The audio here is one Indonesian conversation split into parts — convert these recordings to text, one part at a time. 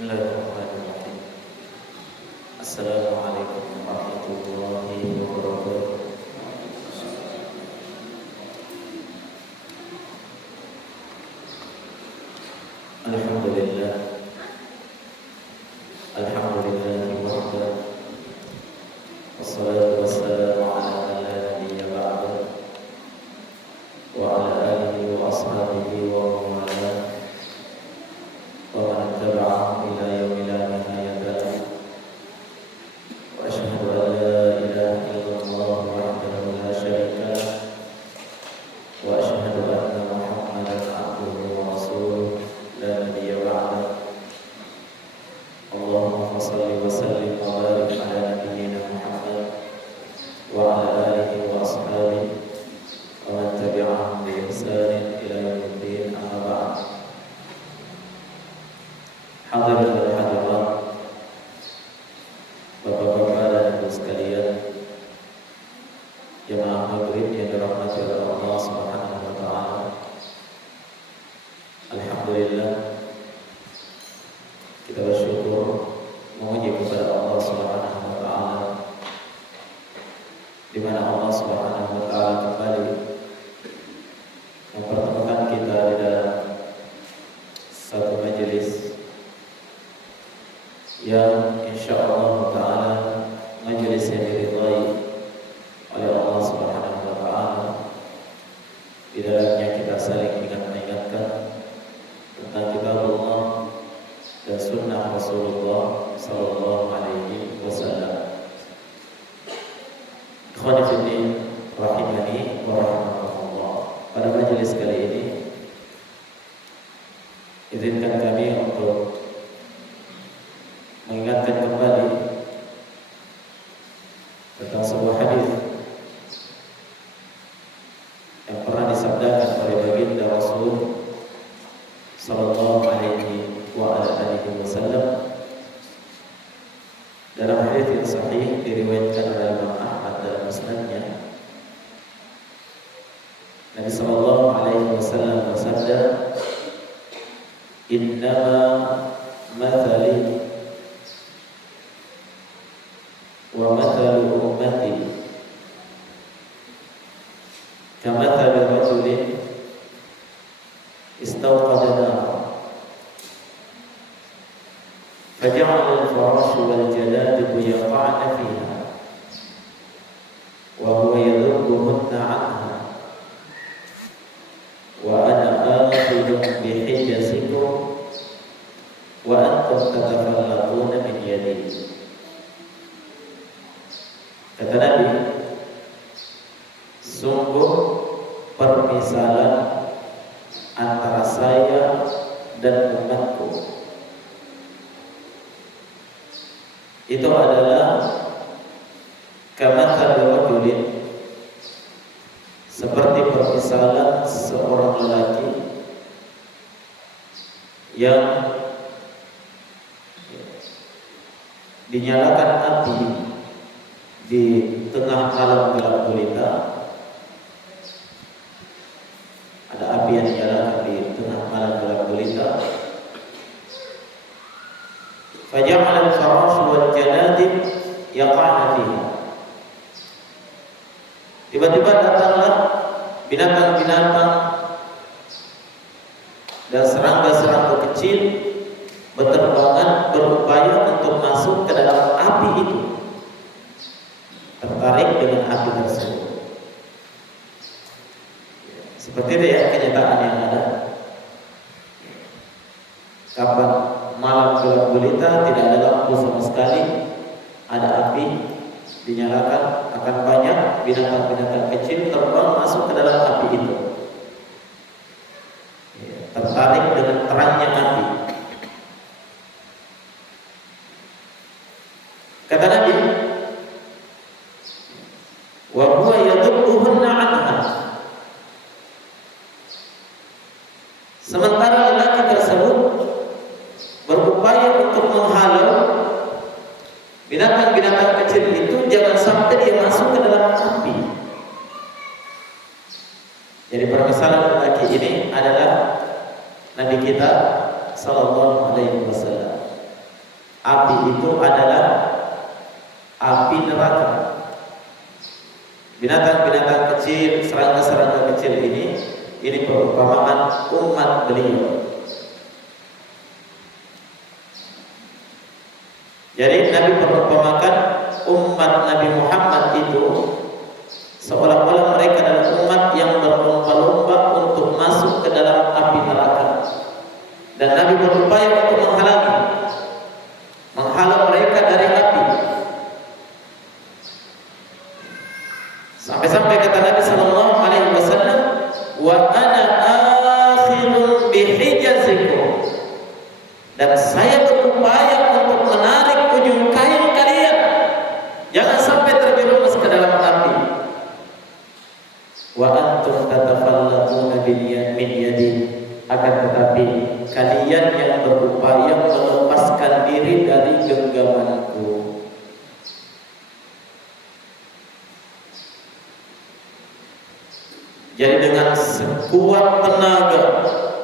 Bismillahirrahmanirrahim. Assalamualaikum warahmatullahi wabarakatuh. Alhamdulillah. Alhamdulillahi wahdahu. Wassalatu wassalamu ala man la nabiyya ba'dahu wa ala alihi wa ashabihi wa man walah wa man tabi'ahum ila yaumil la nihayata lahu. Wa asyhadu an la ilaha illallah wahdahu la syarika lahu wa asyhadu anna Muhammadan abduhu wa rasuluh la nabiyya ba'dahu. Allahumma shalli wa sallim wa barik ala nabiyyina Muhammad wa ala alihi wa ashabihi wa man tabi'ahum bi ihsanin ila yaumiddin, amma ba'd. Hadirin dan hadirat, Bapak-bapak dan Ibu sekalian, jemaah maghrib yang dirahmati oleh Allah Subhanahu wa taala. Alhamdulillah, kita bersyukur memuji kepada Allah Subhanahu wa taala, di mana Allah Subhanahu wa taala kembali mempertemukan kita di dalam satu majelis yang insyaallah taala majelis yang diridhai oleh Allah Subhanahu wa taala. Di dalamnya kita saling mengingatkan tentang kitabullah dan sunnah Rasulullah sallallahu alaihi wasallam. Ikhwani fillah rahimani wa rahimakumullah. Pada majelis kali ini izinkan kami untuk mengingatkan kembali tentang sebuah hadis yang pernah disabdakan oleh baginda Rasul sallallahu alaihi wa ala alihi wasallam dalam hadis yang sahih diriwayatkan oleh Imam Ahmad dalam musnadnya. Nabi sallallahu alaihi wasallam bersabda, "Innama mathali wa mathalu ummati kamathali rajulin istawqada naran faja'ala al-farashu wal jaladibu yaqa'na fiha wa huwa yadhubbuhunna 'anha wa ana akhidun bihijazikum wa antum tatafallatuna min yadi." Kata Nabi, sungguh permisalan antara saya dan umatku itu adalah kamathali rajulin, seperti permisalan seorang lelaki yang dinyalakan api di tengah malam gelap gulita. Ada api yang dinyalakan di tengah malam gelap gulita. Faja'ala al-farash wal janadib yaqa'na fiha. Tiba-tiba datanglah binatang-binatang dan serangga-serangga kecil berterbangan berupaya untuk masuk ke dalam api itu, tertarik dengan api tersebut. Seperti itu ya kenyataan yang ada. Kapan malam gelap gulita tidak ada lampu sama sekali, ada api dinyalakan, akan banyak binatang-binatang kecil terbang masuk ke dalam api itu, tertarik dengan terangnya api. Kata Nabi, wa huwa yadhubbuhunna 'anha. Sementara lelaki tersebut berupaya untuk menghalau binatang-binatang kecil itu jangan sampai dia masuk ke dalam api. Jadi permisalan lelaki ini adalah Nabi kita sallallahu alaihi wasallam. Api itu adalah api neraka. Binatang-binatang kecil, serangga-serangga kecil ini perumpamaan umat beliau. Jadi Nabi perumpamakan umat Nabi Muhammad itu seolah-olah mereka adalah umat yang berlomba-lomba untuk masuk ke dalam api neraka. Dan Nabi berupaya untuk menghalang mereka dari api. Sampai-sampai kata Nabi sallallahu alaihi wasallam, "Wa ana akhirun bihijazikum." Dan saya berupaya untuk menarik ujung kain kalian, jangan sampai terjerumus ke dalam api. Wa antum tatafallatuna min yadi. Akan tetapi kalian yang berupaya melepaskan diri dari genggamanku. Jadi dengan sekuat tenaga,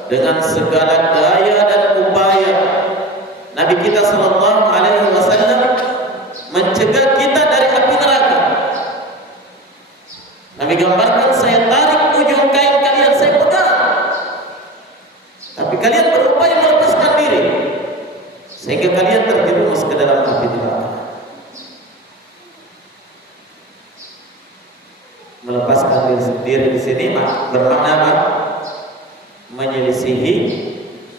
dengan segala daya dan upaya, Nabi kita sallallahu alaihi wasallam mencegah kita dari api neraka. Nabi gambarkan, saya tarik ujung kain kalian, saya pegang, tapi kalian berupaya melepaskan diri sehingga kalian terjerumus ke dalam api neraka. Melepaskan diri di sini bermakna apa? Menyelisihi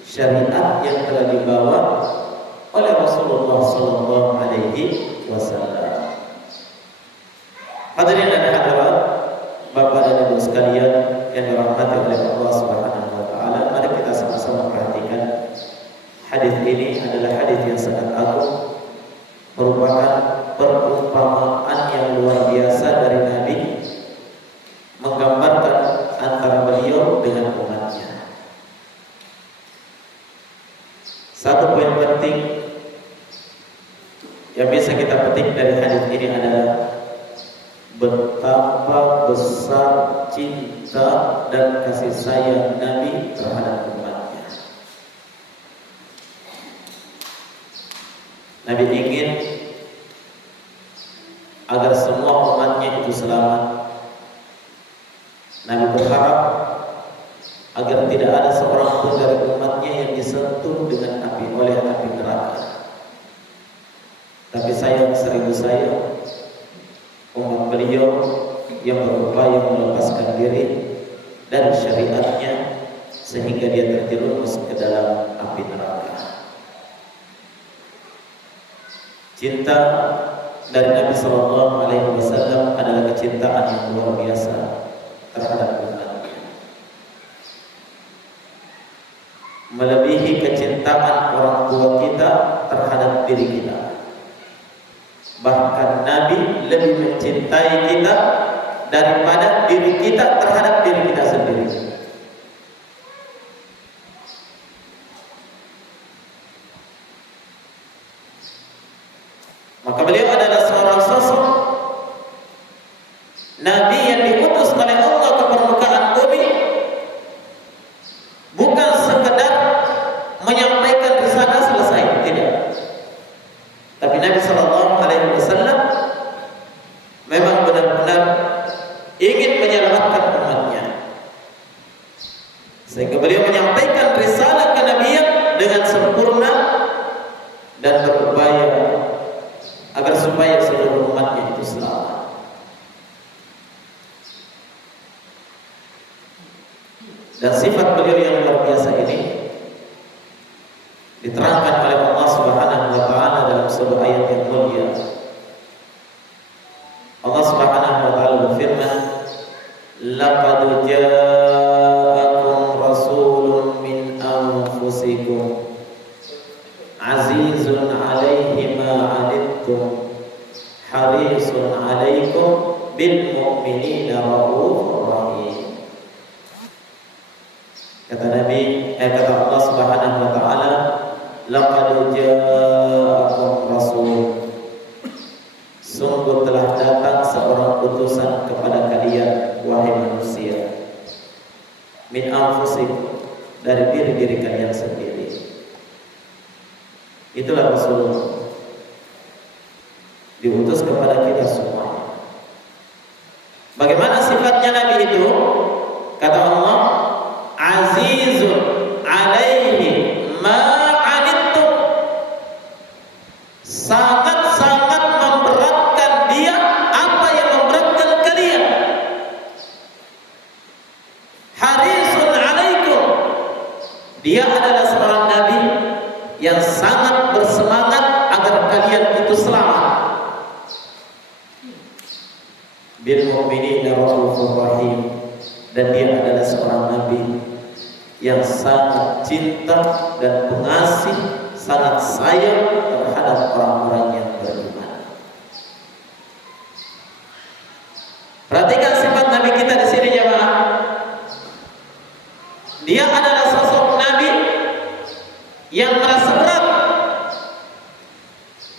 syariat yang telah dibawa oleh Rasulullah sallallahu alaihi wasallam. Hadirin dan hadirat, Bapak dan Ibu sekalian yang dirahmati oleh Allah Subhanahu wa taala, mari kita sama-sama perhatikan hadis ini adalah hadis yang sangat agung, merupakan perumpamaan yang luar biasa dari Nabi, menggambarkan antara beliau dengan umatnya. Satu poin penting yang bisa kita petik dari hadis ini adalah betapa besar cinta dan kasih sayang Nabi terhadap umatnya. Nabi ingin agar semua umatnya itu selamat. Nabi berharap agar tidak ada seorang pun dari umatnya yang disentuh dengan oleh api neraka. Tapi sayang, seribu sayang, umat beliau yang berupaya melepaskan diri dari syariatnya sehingga dia terjerumus ke dalam api neraka. Cinta dari Nabi sallallahu alaihi wasallam adalah kecintaan yang luar biasa terhadap umatnya, melebihi kecintaan orang tua kita terhadap diri kita. Bahkan Nabi lebih mencintai kita daripada diri kita terhadap diri kita sendiri. Maka beliau adalah seorang sosok Nabi yang diutus oleh Allah ke permukaan bumi, bukan sekedar menyampaikan risalah selesai, tidak. Tapi Nabi sallallahu alaihi wasallam memang benar-benar ingin menyelamatkan umatnya, sehingga beliau menyampaikan risalah kenabian dengan sempurna dan berupaya agar supaya seluruh umatnya itu selamat. Dan sifat beliau yang luar biasa ini diterangkan oleh Allah Subhanahu wa taala dalam sebuah ayat yang mulia. Allah Subhanahu wa taala berfirman, "Laqad ja'akum rasulun min anfusikum azizun 'alaihi ma 'anittum harisun 'alaikum bil mu'minina raufur rahim." Kata Allah Subhanahu wa taala, laqad ja'akum rasul, sungguh telah datang seorang utusan kepada kalian wahai manusia, min anfusikum, dari diri-diri kalian sendiri. Itulah Rasulullah, diutus kepada kita semua. Bagaimana sifatnya Nabi itu? Kata Allah, azizun alaihi ma anittum, sangat-sangat memberatkan dia apa yang memberatkan kalian. Harisun alaikum, dia adalah seorang nabi yang sangat bersemangat agar kalian itu selamat. Bil mu'minina raufur rahim, dan dia adalah seorang nabi yang sangat cinta dan pengasih, sangat sayang terhadap orang-orang yang beriman. Perhatikan sifat nabi kita di sini jemaah. Dia adalah sosok nabi yang merasa berat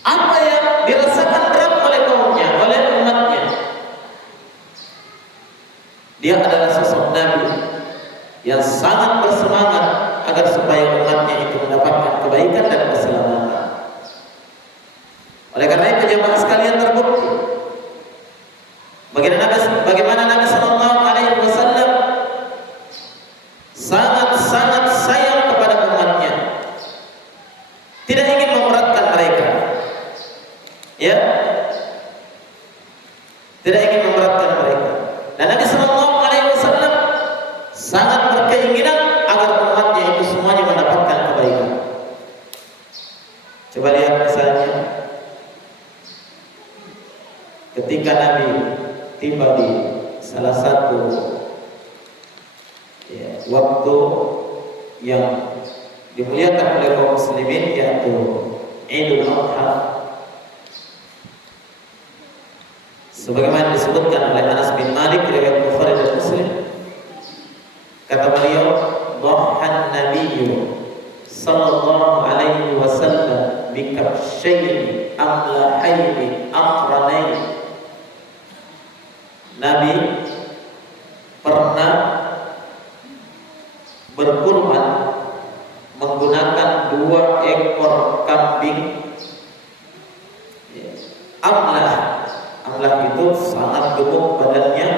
apa yang dirasakan berat oleh kaumnya, oleh umatnya. Dia adalah sosok nabi yang sangat bersemangat agar supaya umatnya itu mendapatkan kebaikan dan keselamatan. Oleh karena itu jemaah sekalian, terbukti bagaimana Nabi Sallallahu Alaihi Wasallam sangat-sangat sayang kepada umatnya, tidak ingin memberatkan mereka, ya, tidak ingin memberatkan mereka. Dan Nabi Sallallahu Alaihi Wasallam sangat berkeinginan agar umatnya itu semuanya mendapatkan kebaikan. Coba lihat misalnya, ketika Nabi tiba di salah satu waktu yang dimuliakan oleh kaum muslimin, yaitu Idul Adha, sebagaimana disebutkan oleh Anas bin Malik riwayat Bukhari dan Muslim, kata beliau, "Dhahan Nabiyyu sallallahu alaihi wasallam bi kabshayn amlahayn aqranayn." Nabi pernah berkurban menggunakan 2 ekor kambing amlah. Amlah itu sangat gemuk badannya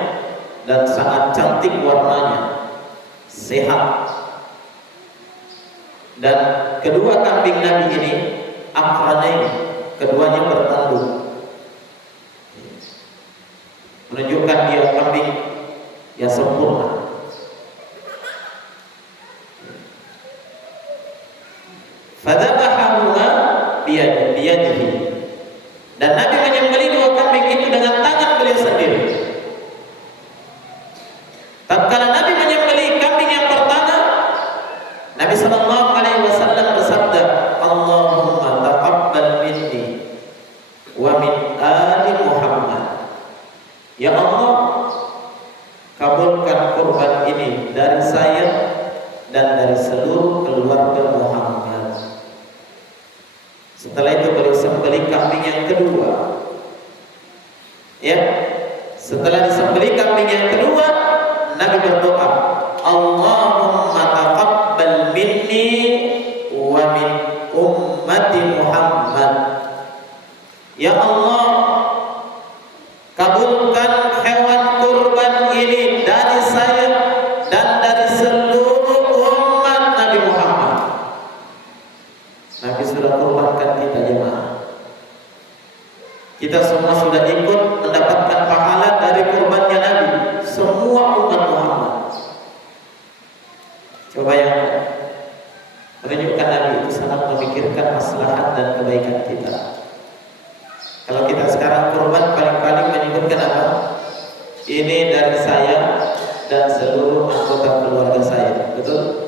dan sangat cantik warnanya, sehat. Dan kedua kambing Nabi ini aqranain, keduanya bertanduk, menunjukkan dia kambing yang sempurna. Fadzabahahuma biyadihi, dan Nabi menyembelih 2 kambing itu dengan tangan beliau sendiri. Tatkala Nabi menyembelih kambing yang pertama, Nabi Sallallahu Alaihi Wasallam bersabda, "Allahumma taqabbal minni wa min ali Muhammad." Ya Allah, kabulkan kurban ini dari saya dan dari seluruh keluarga Muhammad. Setelah itu beliau sembelih kambing yang kedua. Ya, setelah disembelih kambing yang kedua, Nabi berdoa, "Allahumma taqabbal minni wa min ummati Muhammad." Ya Allah, kabulkan hewan kurban ini dari saya dan dari seluruh umat Nabi Muhammad. Nabi sudah kurbankan kita jemaah. Kita semua sudah ikut mendapatkan pahala dari kurbannya Nabi, semua umat Muhammad. Coba yang menunjukkan Nabi itu sangat memikirkan maslahat dan kebaikan kita. Kalau kita sekarang kurban paling-paling menyebutkan apa? Ini dari saya dan seluruh anggota keluarga saya, betul?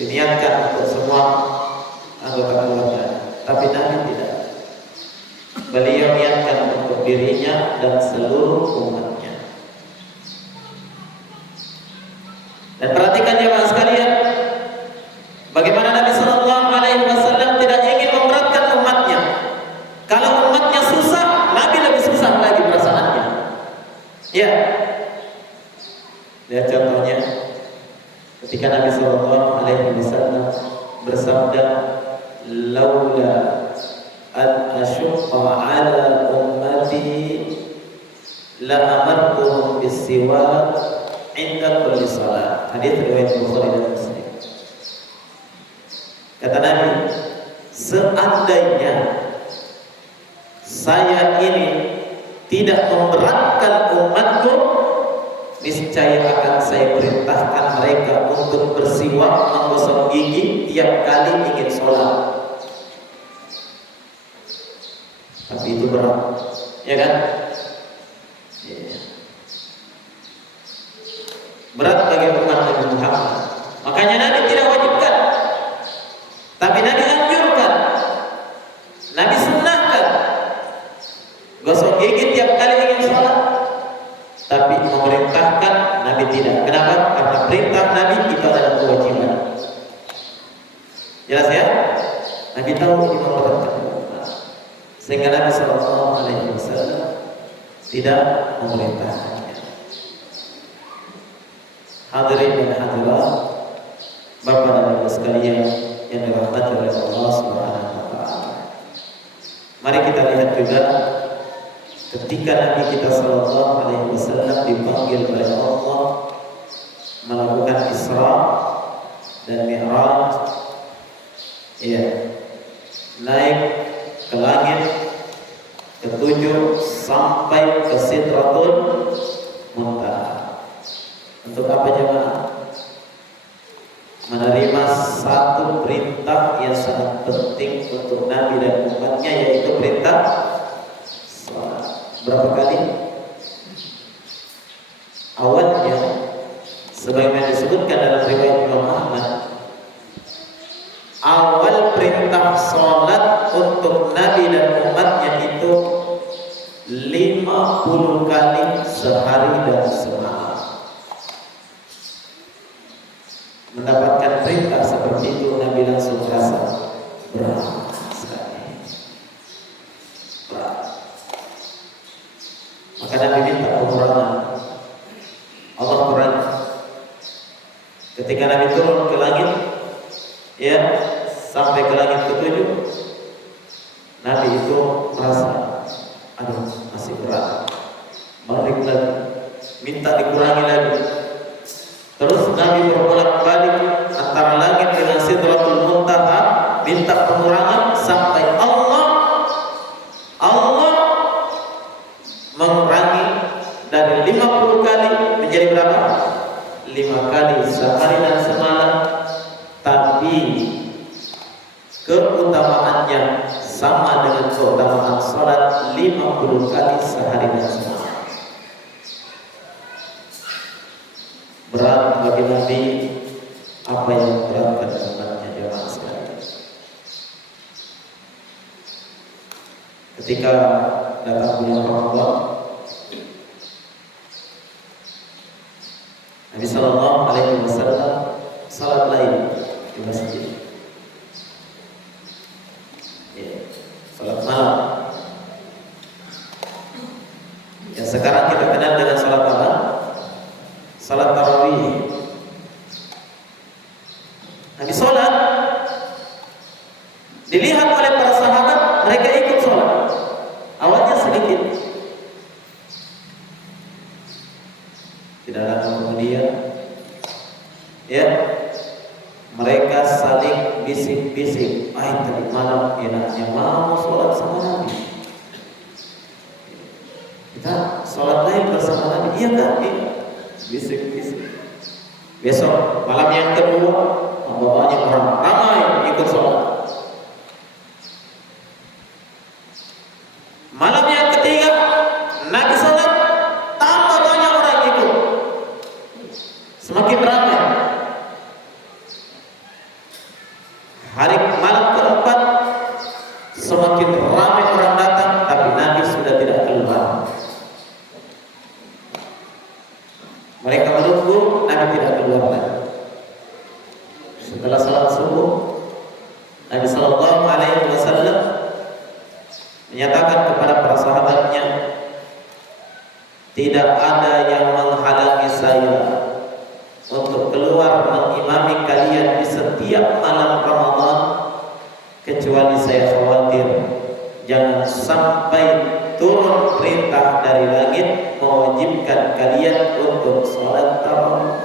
Diniatkan untuk semua anggota keluarga, tapi Nabi tidak. Beliau niatkan untuk dirinya dan seluruh umatnya. Dan perhatikan jemaah sekalian, bagaimana Nabi Sallallahu Alaihi Wasallam tidak ingin memberatkan umatnya. Kalau umatnya susah, Nabi lebih susah lagi perasaannya. Ya, lihat contohnya ketika Nabi Sallallahu Alaihi Wasallam bersabda, laula an asyqa ala ummati la amartuhum bis-siwak inda kulli salat. Hadis riwayat Bukhari dan Muslim. Kata Nabi, seandainya saya ini tidak memberatkan umatku, niscaya akan saya perintahkan mereka untuk bersiwak, menggosok gigi tiap kali ingin sholat. Tapi itu berat, ya kan? Berat bagi umat Nabi Muhammad. Makanya Nabi tidak wajibkan, tapi Nabi anjurkan, Nabi sunnahkan gosok gigi tiap kali ingin sholat. Tapi memerintahkan Nabi tidak. Kenapa? Karena perintah Nabi itu adalah kewajiban. Jelas ya? Nabi tahu ini memerintahkan, sehingga Nabi SAW tidak memerintahkannya. Hadirin dan hadirat, Bapak dan Ibu sekalian yang dirahmati oleh Allah Subhanahu wa taala. Mari kita lihat juga ketika Nabi kita sallallahu alaihi wasallam dipanggil oleh Allah melakukan Isra dan Mi'raj, ya, naik ke langit ketujuh sampai ke Sidratul Muntaha. Untuk apa jemaah? Menerima satu perintah yang sangat penting untuk Nabi dan umatnya, yaitu perintah salat. Berapa kali? Awalnya, sebagaimana disebutkan dalam riwayat Imam Ahmad, awal perintah salat untuk Nabi dan umatnya itu 50 kali sehari dan semalam. Mendapatkan perintah seperti itu, Nabi langsung merasa berat sekali. Berat. Maka Nabi minta pengurangan. Allah kurangi. Ketika Nabi turun ke langit, ya, sampai ke langit ketujuh, Nabi itu merasa, aduh, masih berat. Balik lagi, minta dikurangi lagi. Terus Nabi berbolak-balik antara langit dengan Sidratul Muntaha, minta pengurangan sampai Allah mengurangi dari 50 kali menjadi berapa? 5 kali sehari dan semalam. Tapi keutamaannya sama dengan keutamaan salat 50 kali sehari dan semalam. Berat bagi Nabi apa yang beratkan umatnya, jemaah sekalian. Ketika datang bulan Ramadan, Nabi sallallahu alaihi wasallam salat lain di masjid. Ya, salat malam. Yang sekarang kita kenal dengan salat apa? Salat tarawih. Nabi salat, dilihat oleh para sahabat, mereka ikut salat. Awalnya sedikit, tidak lama kemudian, ya, mereka saling bisik-bisik. Tadi malam enaknya mau salat sama Nabi. Kita salat lain bersama Nabi, iya kan? Bisik-bisik. Besok malam yang kedua, banyak orang ramai ikut sholat. Malam yang ketiga, Nabi sholat, tambah banyak orang ikut. Semakin ramai. Hari malam keempat, semakin ramai orang datang, tapi Nabi sudah tidak keluar. Mereka menunggu, Nabi tidak keluar lagi. Setelah salat subuh, Nabi sallallahu alaihi wasallam menyatakan kepada para sahabatnya, tidak ada yang menghalangi saya untuk keluar keluar mengimami kalian di setiap malam Ramadan, kecuali saya khawatir jangan sampai turun perintah dari langit mewajibkan kalian untuk sholat tarawih.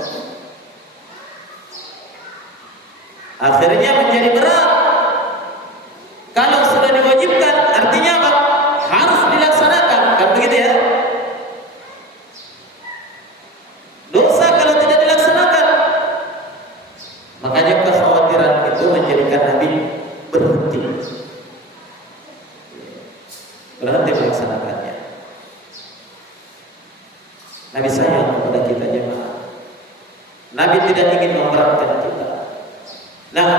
Akhirnya menjadi berat. Kalau sudah diwajibkan, artinya apa? Harus dilaksanakan, kan begitu ya? Dosa kalau tidak dilaksanakan. Makanya kekhawatiran itu menjadikan Nabi berhenti melaksanakannya. Nabi sayang kepada kita jemaah. Nabi tidak ingin memberatkan kita. Nah,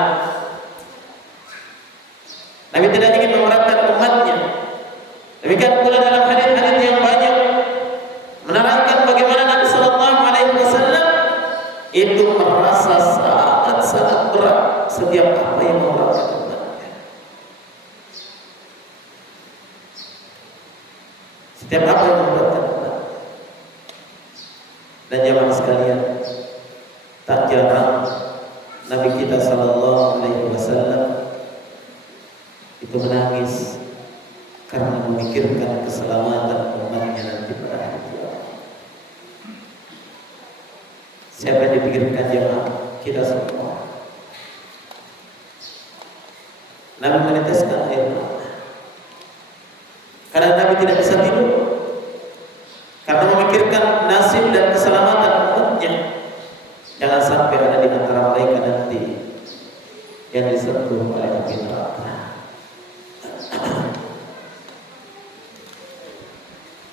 Nabi tidak ingin memberatkan umatnya. Demikian pula dalam hadis-hadis yang banyak menerangkan bagaimana Nabi Sallallahu Alaihi Wasallam itu merasa sangat berat setiap apa yang memberatkan umatnya. Setiap apa yang memberatkan umatnya. Dan jemaah sekalian, tak jarang Nabi kita Sallallahu Alaihi Wasallam itu menangis karena memikirkan keselamatan umatnya nanti pada hari kiamat. Siapa yang dipikirkan jemaah? Kita semua. Nabi meneteskan air mata karena Nabi tidak bisa tidur karena memikirkan nasib dan keselamatan umatnya. Jangan sampai ada di antara mereka nanti yang disentuh oleh api neraka.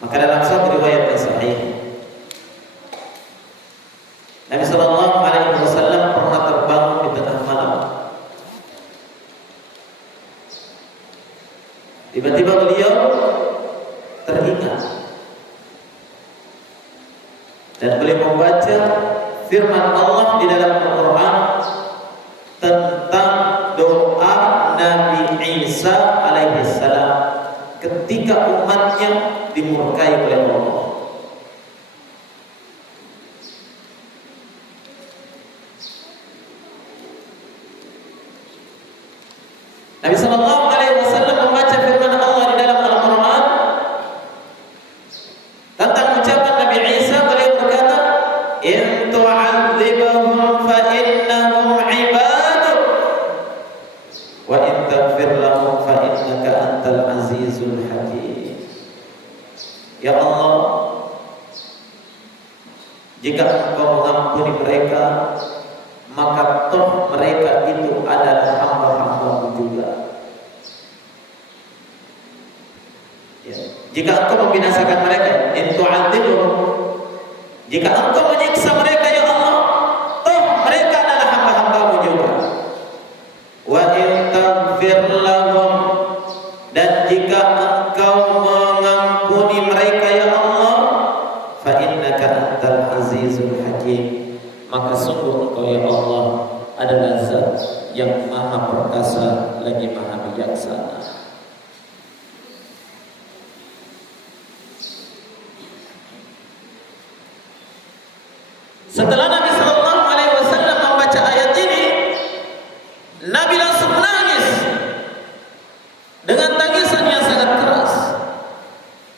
Maka dalam satu riwayat yang sahih, Nabi Sallallahu Alaihi Wasallam pernah terbangun di tengah malam. Tiba-tiba beliau teringat dan beliau membaca firman Allah di dalam Al-Quran tentang doa Nabi Isa alaihissalam ketika umatnya dimurkai oleh Allah. Nabi Sallallahu Alaihi Wasallam membaca firman Allah di dalam Al-Quran tentang ucapan Nabi Isa. Beliau berkata, "In tu'adzibhum fa innahum 'ibaduk wa in taghfir lahum fa innaka antal azizul hakim." Ya Allah, jika Engkau mengampuni mereka, maka toh mereka itu adalah hamba-hamba-Mu juga. Ya. Jika Engkau membinasakan mereka, in tu'adzibhum, jika Engkau menyiksa mereka ya Allah, toh mereka adalah hamba-hamba-Mu juga. Wa in taghfir lahum, dan jika Engkau mengampuni mereka ya Allah, fa innaka antal azizul hakim, maka sungguh Engkau ya Allah adalah Zat yang maha perkasa lagi maha bijaksana. Setelah Nabi Sallallahu Alaihi Wasallam membaca ayat ini, Nabi langsung menangis dengan tangisan yang sangat keras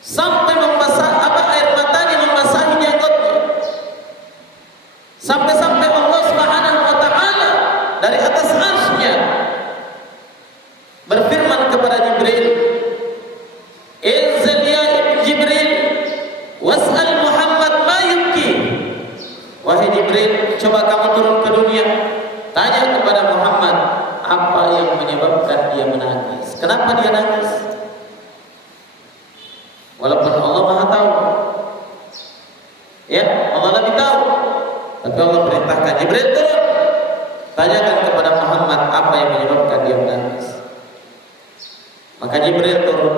sampai air matanya membasahi jenggotnya. Sampai-sampai Allah Subhanahu wa Ta'ala dari atas arsy-Nya berfirman kepada Jibril, "Inzil ya Jibril, was'al Muhammad ma yubki." Wahai Jibril, coba kamu turun ke dunia, tanya kepada Muhammad apa yang menyebabkan dia menangis. Kenapa dia nangis? Walaupun Allah Maha tahu, ya Allah lebih tahu, tapi Allah perintahkan Jibril turun, tanyakan kepada Muhammad apa yang menyebabkan dia menangis. Maka Jibril turun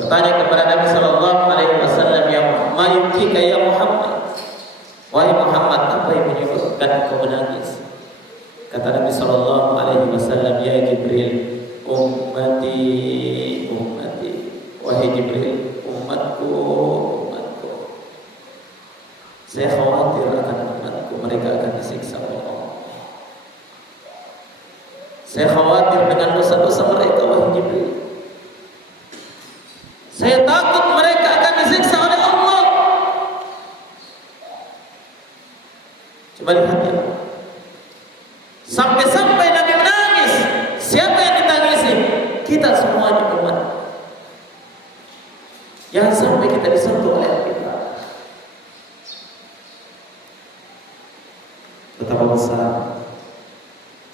bertanya kepada Nabi Sallallahu Alaihi Wasallam, "Ya ma yubkika ya Muhammad?" Wahai Muhammad, apa yang menyebabkan kau menangis? Kata Nabi Sallallahu Alaihi Wasallam, "Ya Jibril, ummati, ummati." Wahai Jibril, umatku, umatku. Saya khawatir akan umatku, mereka akan disiksa oleh Allah. Saya khawatir dengan dosa-dosa mereka, wahai Jibril. Saya takut mereka akan disiksa oleh Allah. Coba lihat ya. Sampai-sampai Nabi menangis. Siapa yang ditangisi? Kita semuanya umat. Jangan sampai kita disentuh oleh kita. Betapa besar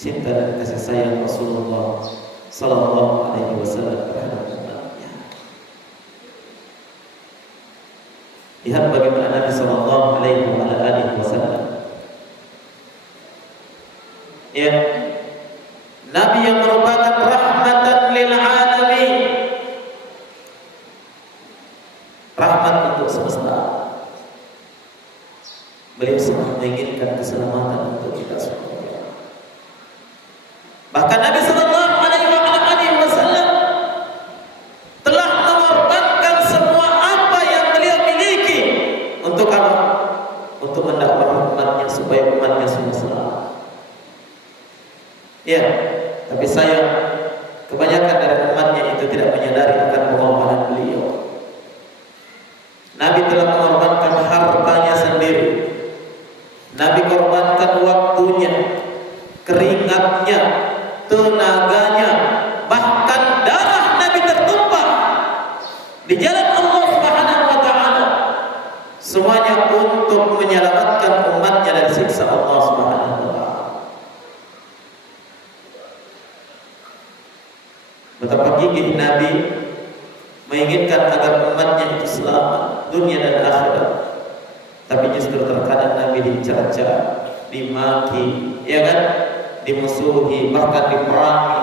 cinta dan kasih sayang Rasulullah Sallallahu Alaihi Wasallam terhadap umatnya. Lihat bagaimana Nabi Sallallahu Alaihi Wasallam. Ya, Nabi yang merupakan rahmatan lil alamin, rahmat untuk semesta. Beliau sangat menginginkan keselamatan untuk kita semua. Bahkan Nabi Sallallahu Alaihi Wasallam telah mengorbankan semua apa yang beliau miliki untuk apa? Untuk mendakwah umatnya supaya umatnya semua selamat. Ya, tapi sayang kebanyakan dari umatnya itu tidak menyadari akan pengorbanan beliau. Nabi telah mengorbankan hartanya sendiri. Nabi korbankan waktunya, keringatnya, tenaganya, bahkan darah Nabi tertumpah di jalan Allah Subhanahu wa taala. Semuanya untuk menyelamatkan umatnya dari siksa Allah Subhanahu wa taala. Betapa gigih Nabi menginginkan agar umatnya itu selamat dunia dan akhirat. Tapi justru terkadang Nabi dicerca, dimaki, ya kan? Dimusuhi, bahkan diperangi.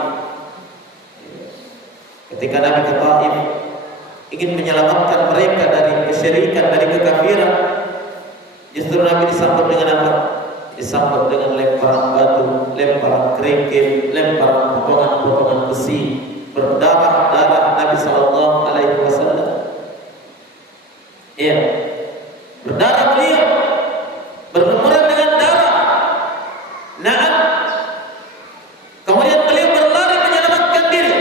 Ketika Nabi ke Taif ingin menyelamatkan mereka dari kesyirikan, dari kekafiran, justru Nabi disambut dengan apa? Disambut dengan lemparan batu, lemparan kerikil, lemparan potongan-potongan besi, berdarah-darah Nabi Sallallahu Alaihi Wasallam. Iya, berdarah beliau, berlumuran dengan darah. Naam. Kemudian beliau berlari menyelamatkan diri.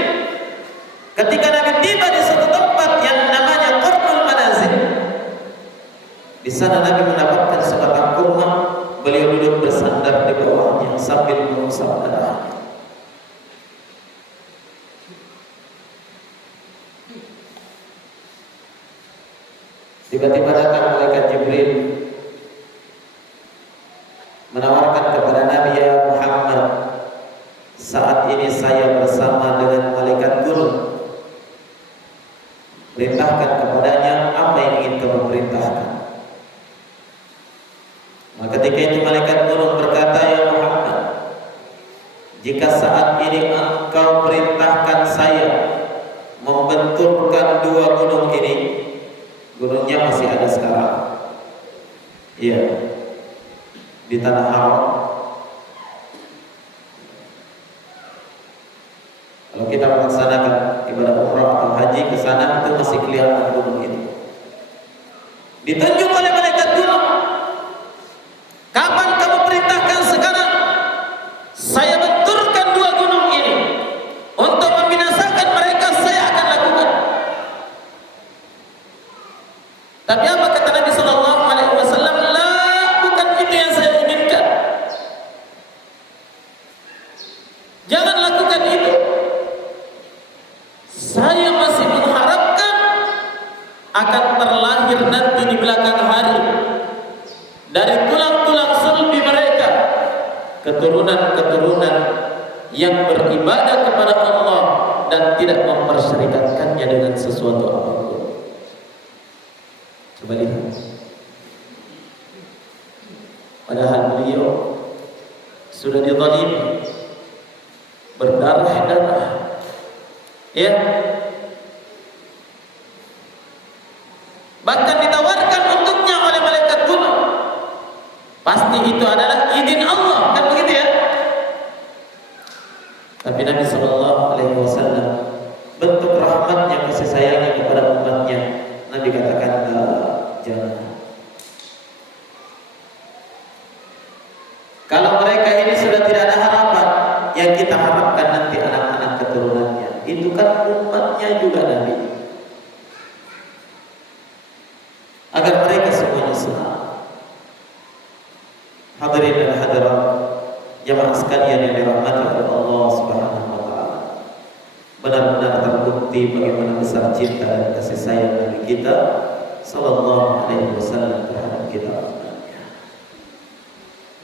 Ketika Nabi tiba di suatu tempat yang namanya Qarnul Manazil, di sana Nabi mendapatkan sebatang kurma. Beliau duduk bersandar di bawahnya sambil mengusap darahnya. Tiba-tiba datang malaikat Jibril menawarkan kepada Nabi, ya Muhammad, saat ini saya bersama dengan malaikat gunung. Perintahkan kepadanya apa yang ingin kamu perintahkan. Maka ketika itu malaikat gunung berkata, ya Muhammad, jika saat ini engkau perintahkan saya membenturkan dua gunung ini, gunungnya masih ada sekarang, iya, di tanah haram. Kalau kita melaksanakan ibadah umrah atau haji ke sana, itu masih kelihatan gunung ini. Ditunjuk oleh malaikat gunung. Kapan kamu perintahkan sekarang? Saya benturkan dua gunung ini untuk membinasakan mereka, saya akan lakukan. Tapi apa kata Nabi Sallallahu Alaihi Wasallam? La, bukan itu yang saya inginkan. Jangan lakukan itu. Saya masih mengharapkan akan terlahir nanti di belakang hari dari tulang-tulang sulbi mereka keturunan-keturunan yang beribadah kepada Allah dan tidak memperserikatkannya dengan sesuatu apapun. Coba lihat. Padahal beliau sudah dizalimi, berdarah-darah, ya. Bahkan ditawarkan untuknya oleh malaikat gunung. Pasti itu adalah izin Allah, kan begitu ya? Tapi Nabi Sallallahu Alaihi Wasallam bentuk rahmatnya, kasih sayangnya kepada umatnya, Nabi katakan, jangan. Kalau mereka ini sudah tidak ada harapan, ya yang kita harapkan nanti anak-anak keturunannya. Itu kan umatnya juga Nabi. Agar mereka semuanya selamat. Hadirin dan hadirat jamaah sekalian yang dirahmati oleh Allah Subhanahu wa taala. Benar-benar terbukti bagaimana besar cinta dan kasih sayang Nabi kita sallallahu alaihi wasallam terhadap kita.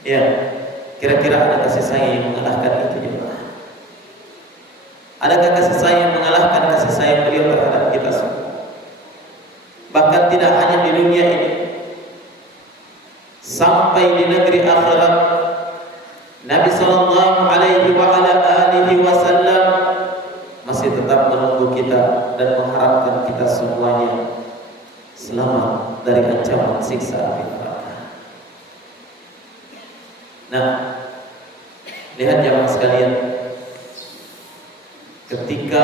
Ya, kira-kira ada kasih sayang yang mengalahkan itu jemaah? Adakah kasih sayang yang mengalahkan kasih sayang beliau terhadap kita semua? Bahkan tidak hanya di dunia ini, sampai di negeri akhirat, Nabi sallallahu alaihi wasallam masih tetap menunggu kita dan mengharapkan kita semuanya selamat dari ancaman siksa api neraka. Nah, lihat jamaah sekalian, ketika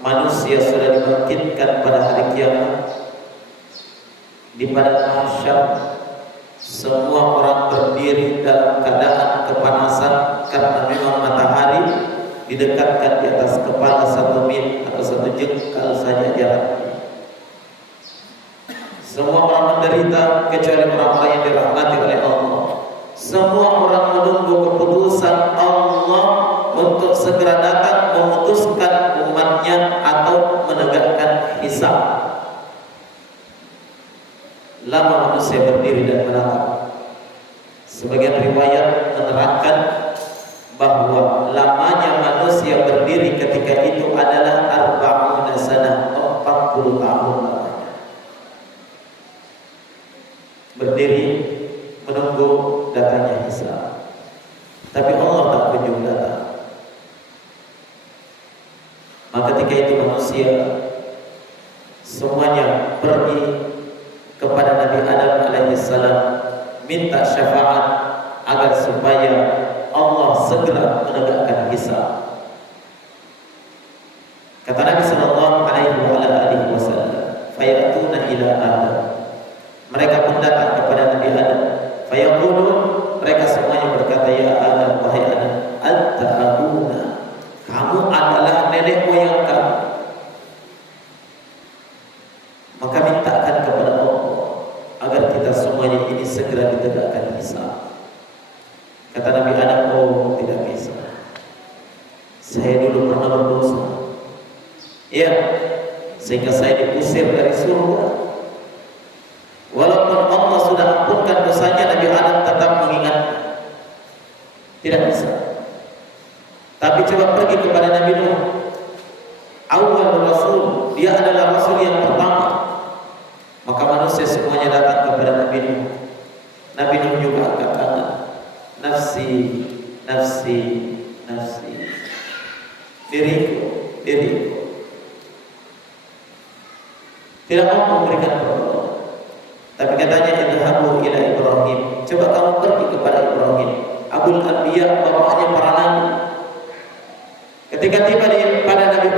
manusia sudah dibangkitkan pada hari kiamat, di padang mahsyar semua orang berdiri dalam keadaan kepanasan karena memang matahari didekatkan di atas kepala 1 mil atau 1 jengkal saja jaraknya. Semua orang menderita kecuali orang-orang yang dirahmati oleh Allah. Semua orang menunggu keputusan Allah untuk segera datang memutuskan umatnya atau menegakkan hisab. Lama manusia berdiri dan menatap. Sebagian riwayat menerangkan bahwa lamanya manusia berdiri ketika itu adalah 40 sanah, 40 tahun lamanya. Berdiri menunggu datangnya hisab. Tapi Allah tak kunjung datang. Maka ketika itu manusia semuanya pergi kepada Nabi Adam alaihissalam minta syafaat agar supaya Allah segera menegakkan hisab. Kata Nabi sallallahu alaihi wasallam, "Fayatuna ila Adam." Mereka pun datang kepada Nabi Adam. Fayaqulun, mereka semuanya berkata, "Ya Adam, wahai Adam, anta abuna." Kamu adalah nenek moyang kami. Maka mintakan kepada Allah agar kita semuanya ini segera ditegakkan hisab. Kata Nabi Adam, "Oh, tidak bisa. Saya dulu pernah berdosa. Ya, sehingga saya diusir dari surga. Walaupun Allah sudah ampunkan dosanya, Nabi Adam tetap mengingat. Tidak bisa. Tapi coba pergi kepada Nabi Nuh. Awal Rasul, dia adalah Rasul yang pertama. Maka manusia semuanya datang kepada Nabi Nuh. Nabi Nuh juga angkat tangan. Nafsi, nafsi, nafsi. Diriku, diriku. Tidak mau memberikan pertolongan. Tapi katanya, idhabu ila Ibrahim. Coba kamu pergi kepada Ibrahim, Abul Anbiya, bapaknya para nabi. Ketika tiba pada Nabi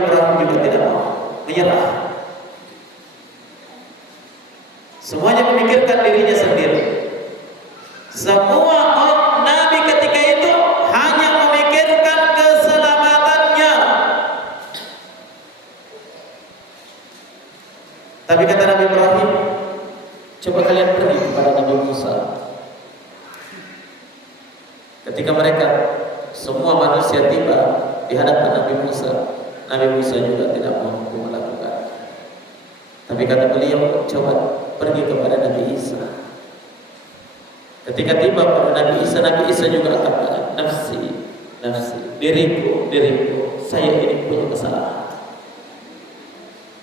Ibrahim juga tidak mau menyerah. Semuanya memikirkan dirinya sendiri. Semua nabi ketika itu hanya memikirkan keselamatannya. Tapi kata Nabi Ibrahim, coba kalian pergi kepada Nabi Musa. Ketika mereka semua manusia tiba di hadapan Nabi Musa juga tidak mampu melakukan. Tapi kata beliau, coba pergi kepada Nabi Isa. Ketika tiba pada Nabi Isa juga kata, nafsi, nafsi, diriku, diriku, saya ini punya kesalahan.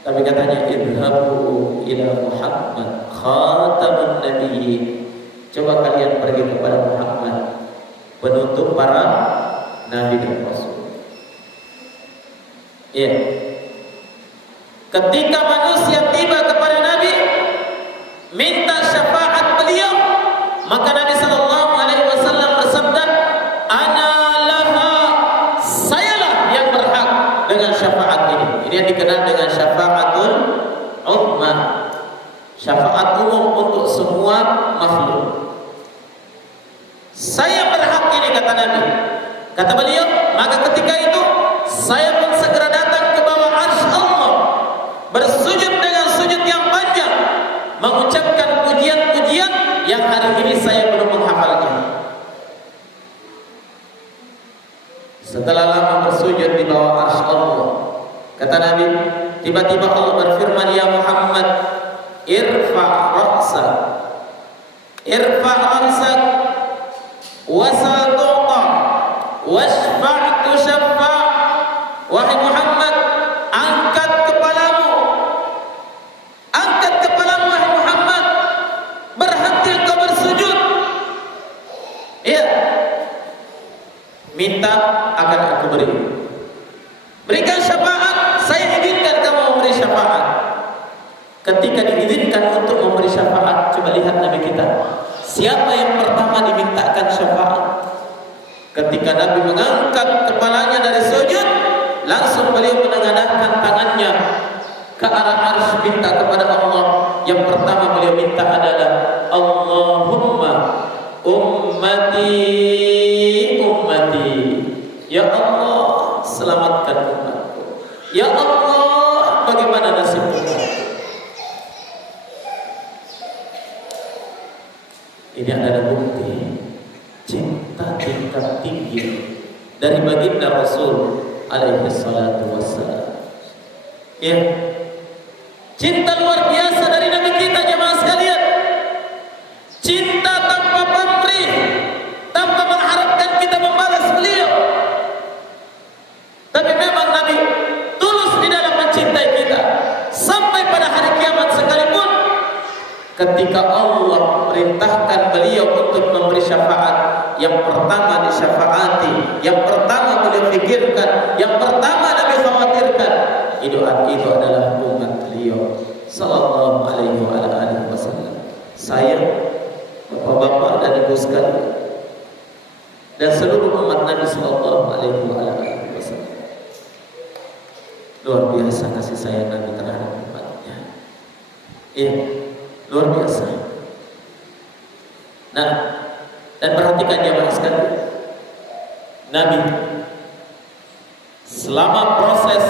Tapi katanya, idhabu ila Muhammad khatamun nabiyyin. Coba kalian pergi kepada Muhammad, penutup para nabi dan rasul. Ya. Ketika manusia tiba kepada Nabi minta syafaat beliau, maka Nabi sallallahu alaihi wasallam bersabda, "Ana laha, sayalah yang berhak dengan syafaat ini." Ini yang dikenal dengan syafaatul ummah. Syafaat umum untuk semua makhluk. Saya berhak ini, kata Nabi. Kata beliau, maka ketika itu saya pun segera datang ke bawah arsy Allah, bersujud dengan sujud yang panjang, mengucapkan pujian-pujian yang hari ini saya belum menghafalnya. Setelah lama bersujud di bawah arsy Allah, kata Nabi, tiba-tiba Allah berfirman, ya Muhammad, irfa' ra'sak, irfa' ra'sak, wasal tu'ta, washfa' tushaffa'. Wahai Muhammad, angkat kepalamu, wahai Muhammad, berhenti engkau bersujud, ya, minta akan aku beri. Berikan syafaat, saya izinkan kamu memberi syafaat. Ketika diizinkan untuk memberi syafaat, coba lihat Nabi kita, siapa yang pertama dimintakan syafaat? Ketika Nabi mengangkat kepalanya dari sujud, langsung beliau menengadahkan tangannya ke arah arsy, minta kepada Allah. Yang pertama beliau minta adalah, Allahumma ummati, ummati, ya Allah, selamatkan umatku. Ya Allah, bagaimana nasib umatku? Ini adalah bukti cinta tingkat tinggi dari baginda Rasul alaihi salatu wassalam. Ya, cinta luar biasa dari Nabi kita, jemaah sekalian. Cinta tanpa pamrih, tanpa mengharapkan kita membalas beliau. Tapi memang Nabi tulus di dalam mencintai kita. Sampai pada hari kiamat sekalipun, ketika Allah perintahkan beliau untuk memberi syafaat, yang pertama disyafaati, yang pertama beliau pikirkan, yang pertama Nabi khawatirkan, itu adalah umat beliau sallallahu alaihi wasallam. Saya, bapak-bapak dan ibu sekalian, dan seluruh umat Nabi sallallahu alaihi wasallam, luar biasa kasih sayang Nabi terhadap umatnya. Iya, luar biasa. Nah, dan perhatikan jemaah sekalian, Nabi selama proses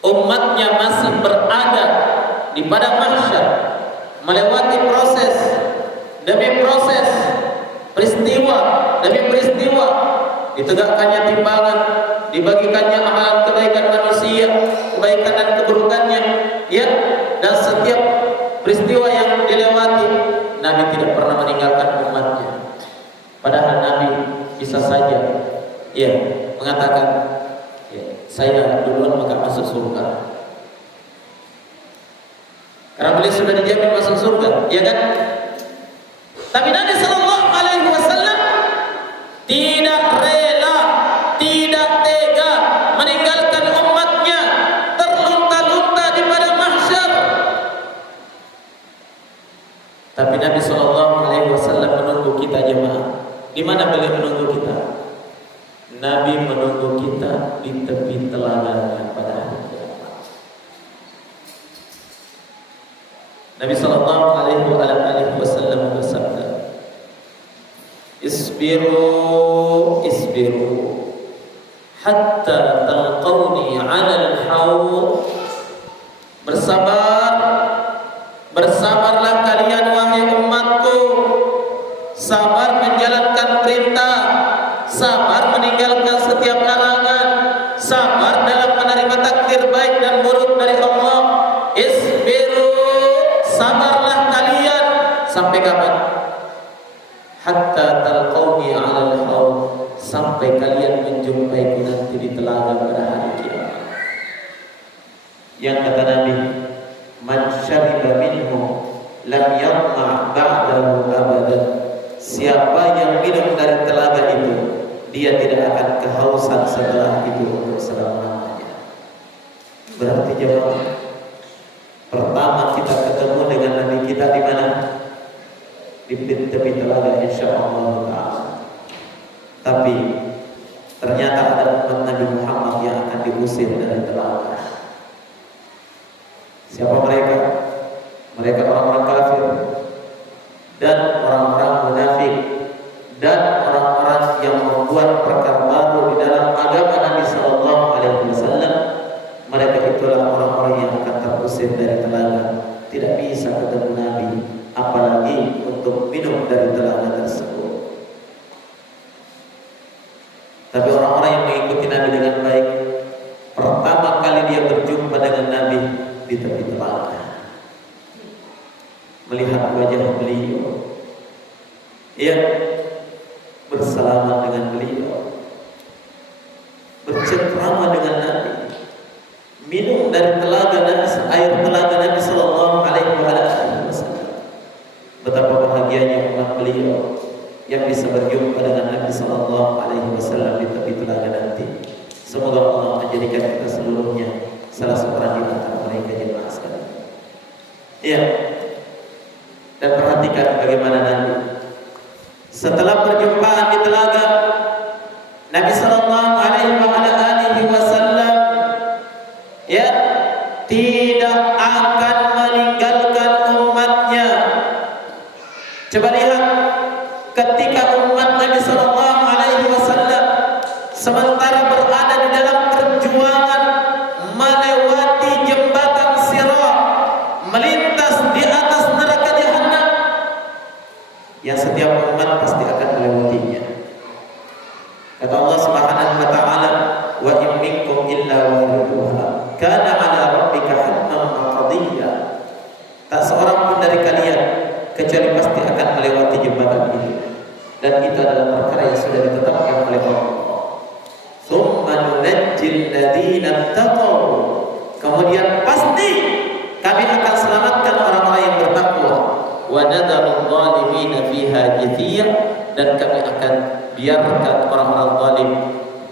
umatnya masih berada di padang mahsyar, melewati proses demi proses, peristiwa demi peristiwa, ditegakkannya timbangan, dibagikannya amalan kebaikan manusia, kebaikan dan keburukannya, ya, dan setiap peristiwa yang dilewati, Nabi tidak pernah meninggalkan umatnya. Padahal Nabi bisa saja, ya, mengatakan, ya, saya duluan maka masuk surga, karena beliau sudah dijamin masuk surga, ya kan? Tapi Nabi sallallahu alaihi wasallam tidak rela, tidak tega meninggalkan umatnya terlunta-lunta di padang mahsyar. Tapi Nabi sallallahu alaihi wasallam menunggu kita, jemaah. Di mana beliau menunggu kita? Nabi menunggu kita di tepi telaga pada hari kiamat. Nabi sallallahu alaihi wasallam bersabda, Isbiru, isbiru hatta talqawni 'ala al-hawd. Bersabar, bersabarlah kalian wahai umatku. Sabar menjalankan perintah, sabar meninggalkan setiap larangan, sabar dalam menerima takdir baik dan buruk dari Allah. Isbiru, sabarlah kalian sampai kapan? Hatta talqawni 'ala al-hawd, sampai kalian menjumpaiku nanti di telaga pada hari kiamat. Yang kata Nabi, man syariba minhu lam yatma' ba'dahu abadan. Siapa yang minum dari telaga itu, dia tidak akan kehausan setelah itu untuk selama-lamanya. Berarti jemaah, pertama kita ketemu dengan Nabi kita di mana? Di tepi telaga, insyaallah ta'ala. Tapi ternyata ada umat Nabi Muhammad yang akan diusir dari telaga. Siapa mereka? Mereka orang-orang kafir dan orang-orang munafik dan orang-orang yang membuat perkara baru di dalam agama Nabi Sallallahu Alaihi Wasallam, mereka itulah orang-orang yang akan terusir dari telaga. Tidak bisa ketemu Nabi, apalagi untuk minum dari telaga tersebut. Tapi orang-orang yang mengikuti Nabi dengan baik, pertama kali dia berjumpa dengan Nabi di tepi telaga, melihat wajah beliau, ia bersalaman dengan beliau, bercengkrama dengan Nabi, minum dari telaga Nabi, air telaga Nabi Sallallahu Alaihi Wasallam. Betapa bahagianya umat beliau yang bisa berjumpa dengan Nabi Sallallahu Alaihi Wasallam di tepi telaga nanti. Semoga Allah menjadikan kita seluruhnya salah seorang di antara mereka jemaah sekalian. Ya. Dan perhatikan bagaimana Nabi setelah perjumpaan di telaga, Nabi Sallallahu Alaihi Wasallam ya tidak akan meninggalkan umatnya. Coba lihat, ketika umat Nabi Sallallahu Alaihi Wasallam sementara berada di dalam perjuangan melewati jembatan Sirat, melintas di atas neraka Jahannam, yang setiap umat pasti akan melewatinya. Kata Allah Subhanahu wa taala, "Wa in minkum illa wariduha kana 'ala rabbika hatman maqdiyya." Tak seorang pun dari kalian kecuali pasti akan melewati jembatan ini, dan itu adalah perkara yang sudah ditetapkan oleh Allah. Tsumma nunajjil ladzina taqaw. Kemudian pasti kami akan selamatkan orang-orang yang bertakwa. Wa nadharu adh-dhalimina fiha jithiya, dan kami akan biarkan orang-orang zalim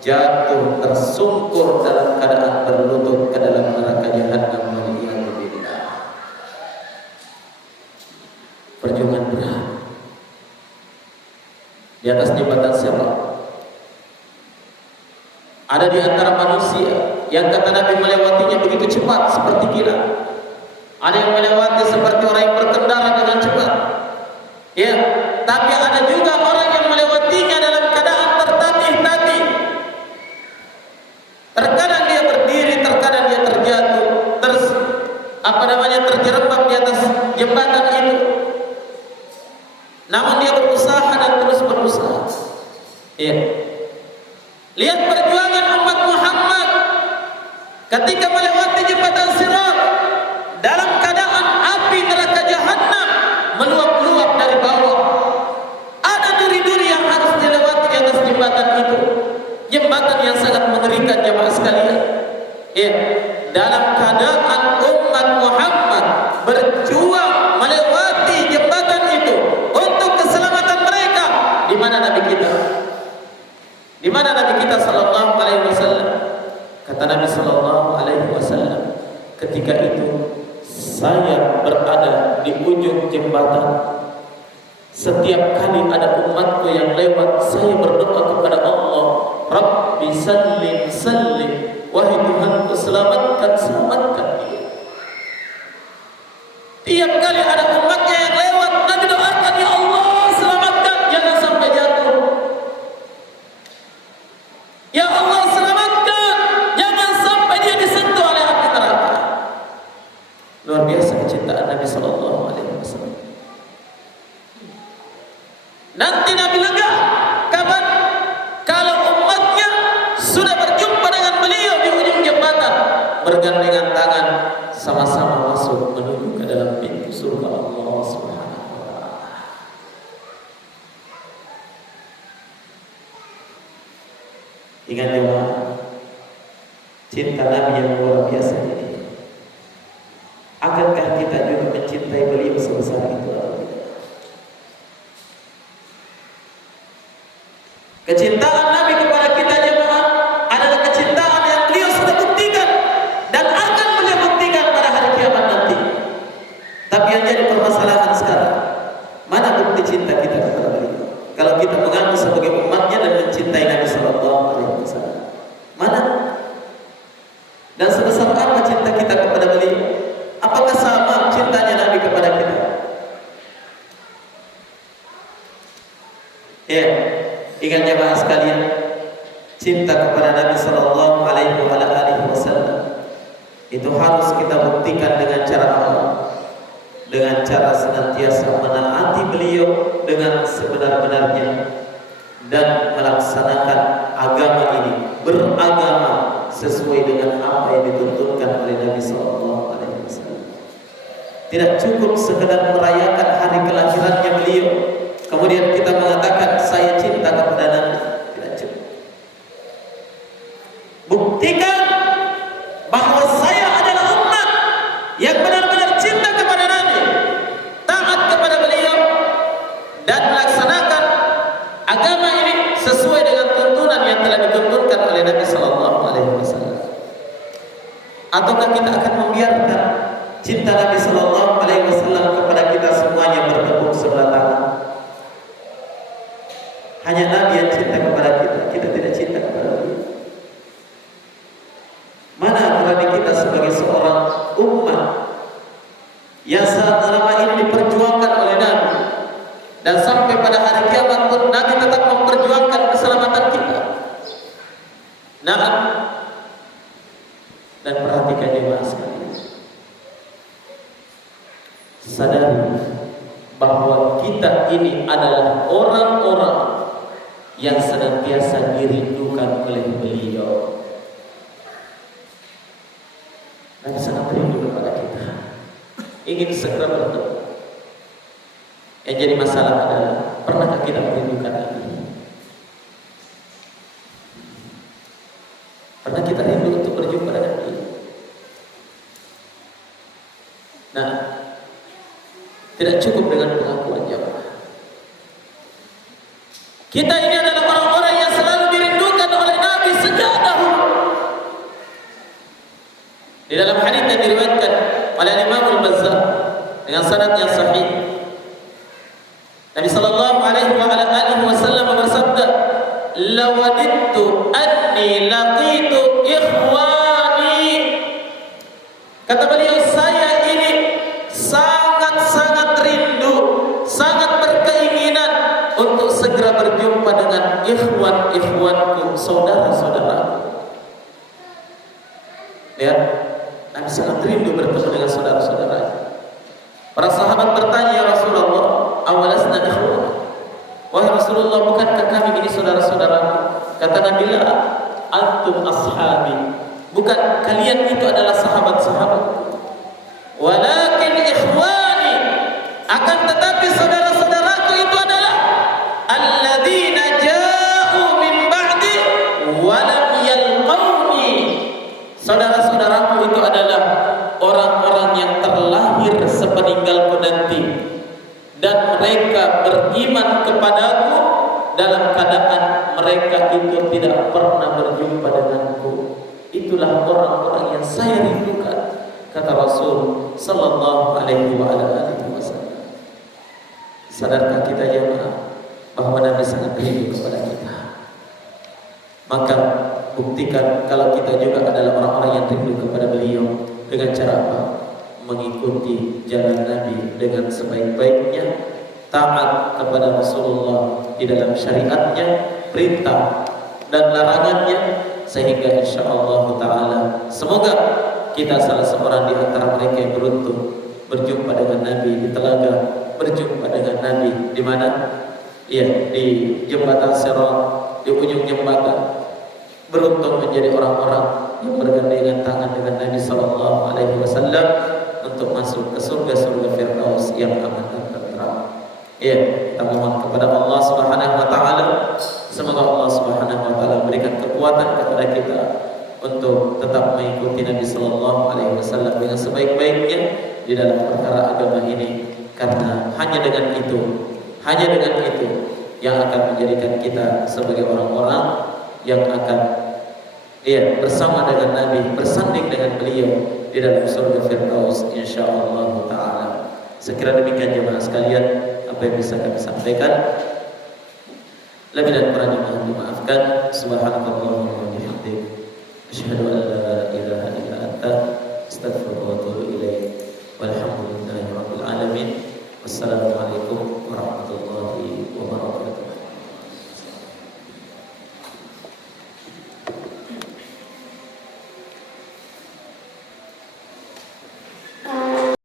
jatuh tersungkur dalam keadaan berlutut ke dalam neraka Jahannam. Waliyadzubillah. Perjuangan berat di atas jembatan Sirat. Ada di antara manusia yang kata Nabi melewatinya begitu cepat seperti kilat. Ada yang melewati seperti orang yang berkendara dengan cepat. Ya, tapi ada juga orang yang melewatinya dalam keadaan tertatih-tatih. Terkadang dia berdiri, terkadang dia terjatuh, terjerembab di atas jembatan itu. Namun dia berusaha dan terus berusaha. Ya. Lihat perjuangan umat Muhammad ketika melewati jembatan Sirat dalam keadaan api neraka Jahannam meluap-luap dari bawah. Ada duri-duri yang harus dilewati di atas jembatan itu. Jembatan yang sangat mengerikan jemaah sekalian. Ya, dalam keadaan umat Muhammad berjuang melewati jembatan itu untuk keselamatan mereka. Di mana Nabi kita? Di mana Nabi kita sallallahu alaihi wasallam? Kata Nabi sallallahu alaihi wasallam, ketika itu saya berada di ujung jembatan. Setiap kali ada umatku yang lewat, saya berdoa kepada Allah, Rabbi sallim sallim, wahai Tuhanku selamatkan, selamatkan dia. Tiap kali ada umatnya yang lewat, Nabi doakan, ya Allah selamatkan, jangan sampai jatuh. Ya Allah selamatkan, jangan sampai dia disentuh oleh api neraka. Luar biasa kecintaan Nabi sallallahu alaihi wasallam. Nanti Nabi lega kapan? Kalau umatnya sudah berjumpa dengan beliau di ujung jembatan, bergandengan tangan, sama-sama masuk menuju ke dalam pintu surga Allah Subhanahu wa taala. Ingat jemaah, cinta Nabi yang luar biasa ini. Akankah kita juga mencintai beliau sebesar itu? Kecintaan Nabi kepada kita jemaah adalah kecintaan yang beliau sudah buktikan dan akan beliau buktikan pada hari kiamat nanti. Tapi yang jadi permasalahan sekarang, mana bukti cinta kita kepada beliau? Kalau kita mengaku sebagai umatnya dan mencintai Nabi sallallahu alaihi wasallam, mana? Dan sebesar apa cinta kita kepada beliau? Apakah sama cintanya Nabi kepada kita? Ya. Ingat jemaah sekalian, cinta kepada Nabi Sallallahu Alaihi Wasallam itu harus kita buktikan dengan cara apa? Dengan cara senantiasa menaati beliau dengan sebenar-benarnya dan melaksanakan agama ini, beragama sesuai dengan apa yang dituntunkan oleh Nabi Sallallahu Alaihi Wasallam. Tidak cukup sekedar merayakan hari kelahirannya beliau, kemudian kita mengatakan saya cinta kepada Nabi. Tidak cukup. Buktikan bahwa saya adalah umat yang benar-benar cinta kepada Nabi, taat kepada beliau, dan melaksanakan agama ini sesuai dengan tuntunan yang telah dituntunkan oleh Nabi Sallallahu Alaihi Wasallam. Ataukah kita akan membiarkan cinta Nabi Sallallahu Alaihi Wasallam kepada kita semuanya bertepuk sebelah tangan? Hanya Nabi yang cinta kepada kita, kita tidak cinta kepada beliau. Mana berani kita sebagai seorang umat yang saat lama ini diperjuangkan oleh Nabi, dan sampai pada hari kiamat pun Nabi tetap memperjuangkan keselamatan kita. Nah, dan perhatikan jemaah sekalian, sadari bahwa kita ini adalah orang-orang yang senantiasa dirindukan oleh beliau. Dan sangat rindu kepada kita, ingin segera bertemu. Yang jadi masalah adalah, pernahkah kita merindukan Nabi? Pernah kita rindu untuk berjumpa dengan Nabi? Nah, tidak cukup dengan pengakuan jamaah. Kita ini adalah orang-orang yang selalu dirindukan oleh Nabi sejak dahulu. Di dalam hadis yang diriwayatkan oleh Imam Al-Bazzar dengan sanad yang sahih, Nabi Sallallahu Alaihi Wasallam bersabda, "Lawadittu anni laqitu ikhwani." Kata beliau, saya ini sangat-sangat rindu, sangat berkeinginan untuk segera berjumpa dengan ikhwan-ikhwanku, saudara-saudaraku. Lihat, Nabi sangat rindu bertemu dengan saudara-saudaranya. Para sahabat bertanya, "Ya Rasulullah, awalasna ikhwan?" Wahai Rasulullah, bukankah kami ini saudara-saudara? Kata Nabi, "La, antum ashabi." Bukan, kalian itu adalah sahabat-sahabat. Walakin ikhwani, akan tetapi saudara-saudaraku itu adalah alladzina ja'u min ba'di wa lam yalqawni. Saudara-saudaraku itu adalah orang-orang yang terlahir sepeninggalku nanti, dan mereka beriman kepadaku dalam keadaan mereka itu tidak pernah berjumpa denganku. Itulah orang-orang yang saya rindukan, kata Rasul Sallallahu Alaihi Wasallam. Sadarkah kita jemaah bahwa Nabi sangat rindu kepada kita? Maka buktikan kalau kita juga adalah orang-orang yang rindu kepada beliau dengan cara apa? Mengikuti jalan Nabi dengan sebaik-baiknya, taat kepada Rasulullah di dalam syariatnya, perintah dan larangannya, sehingga insyaallah ta'ala semoga kita salah seorang di antara mereka yang beruntung berjumpa dengan Nabi di telaga, berjumpa dengan Nabi di mana? Ya, di jembatan Sirat, di ujung jembatan. Beruntung menjadi orang-orang yang bergandengan tangan dengan Nabi Sallallahu Alaihi Wasallam untuk masuk ke surga-surga Firdaus yang aman dan tentram. Ya, kita mohon kepada Allah Subhanahu Wa Taala, semoga Allah Subhanahu Wa Taala berikan kekuatan kepada kita untuk tetap mengikuti Nabi Sallallahu Alaihi Wasallam dengan sebaik-baiknya di dalam perkara agama ini, karena hanya dengan itu yang akan menjadikan kita sebagai orang-orang yang akan bersama dengan Nabi, bersanding dengan beliau di dalam surga Firdaus insyaallah taala. Sekira demikian jemaah sekalian apa yang bisa kami sampaikan. Lebih dan kurangnya mohon dimaafkan. Subhanakallahumma wa bihamdik, asyhadu an la ilaha illa anta, astaghfiruka wa atubu ilaik. Walhamdulillahirabbil alamin. Wassalamualaikum warahmatullahi wabarakatuh.